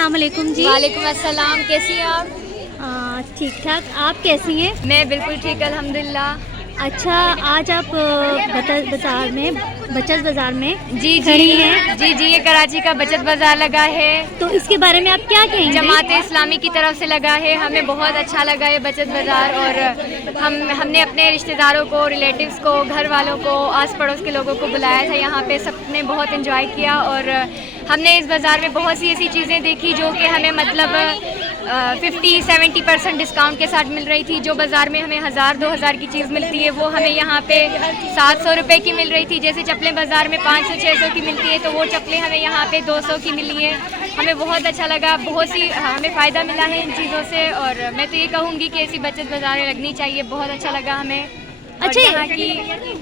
अस्सलाम वालेकुम जी। वालेकुम अस्सलाम, कैसी हैं आप? ठीक ठाक, आप कैसी हैं? मैं बिल्कुल ठीक, अल्हम्दुलिल्लाह। अच्छा, आज आप बचत बाज़ार में जी खड़ी हैं, जी जी, ये कराची का बचत बाज़ार लगा है, तो इसके बारे में आप क्या कहेंगे? जमात इस्लामी की तरफ से लगा है। हमें बहुत अच्छा लगा ये बचत बाज़ार, और हमने अपने रिश्तेदारों को, रिलेटिव्स को, घर वालों को, आस पड़ोस के लोगों को बुलाया था यहाँ पे। सबने बहुत एंजॉय किया, और हमने इस बाज़ार में बहुत सी ऐसी चीज़ें देखी जो कि हमें मतलब 50-70% डिस्काउंट के साथ मिल रही थी। जो बाज़ार में हमें 1000-2000 की चीज़ मिलती है, वो हमें यहाँ पे 700 रुपये की मिल रही थी। जैसे चप्पलें बाज़ार में 500-600 की मिलती है, तो वो चप्पलें हमें यहाँ पे 200 की मिली है। हमें बहुत अच्छा लगा, बहुत सी हमें फ़ायदा मिला है इन चीज़ों से, और मैं तो ये कहूँगी कि ऐसी बचत बाज़ारें लगनी चाहिए। बहुत अच्छा लगा हमें। अच्छा, यहाँ की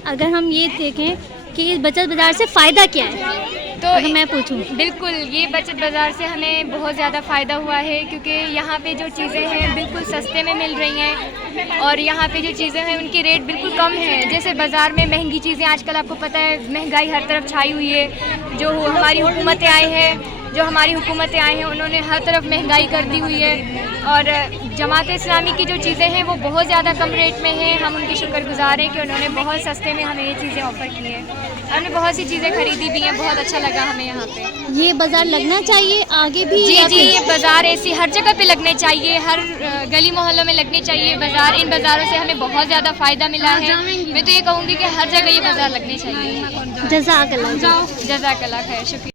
अगर हम ये देखें कि इस बचत बाज़ार से फ़ायदा क्या है, तो अगर मैं पूछूं। बिल्कुल, ये बचत बाज़ार से हमें बहुत ज़्यादा फ़ायदा हुआ है, क्योंकि यहाँ पे जो चीज़ें हैं बिल्कुल सस्ते में मिल रही हैं, और यहाँ पे जो चीज़ें हैं उनकी रेट बिल्कुल कम है। जैसे बाज़ार में महंगी चीज़ें, आजकल आपको पता है महंगाई हर तरफ छाई हुई है। जो हमारी हुकूमतें आई हैं उन्होंने हर तरफ महंगाई कर दी हुई है, और जमात इस्लामी की जो चीज़ें हैं वो बहुत ज़्यादा कम रेट में हैं। हम उनकी शुक्रगुज़ार हैं कि उन्होंने बहुत सस्ते में हमें ये चीज़ें ऑफ़र की हैं। हमने बहुत सी चीज़ें खरीदी भी हैं, बहुत अच्छा लगा हमें यहाँ पे। ये बाज़ार लगना चाहिए आगे भी? जी जी, ये बाज़ार ऐसी हर जगह पे लगने चाहिए, हर गली मोहल्लों में लगने चाहिए बाज़ार। इन बाज़ारों से हमें बहुत ज़्यादा फ़ायदा मिला है। मैं तो ये कहूँगी कि हर जगह ये बाज़ार लगने चाहिए। जज़ाकल्लाह। जज़ाकल्लाह खैर, शुक्रिया।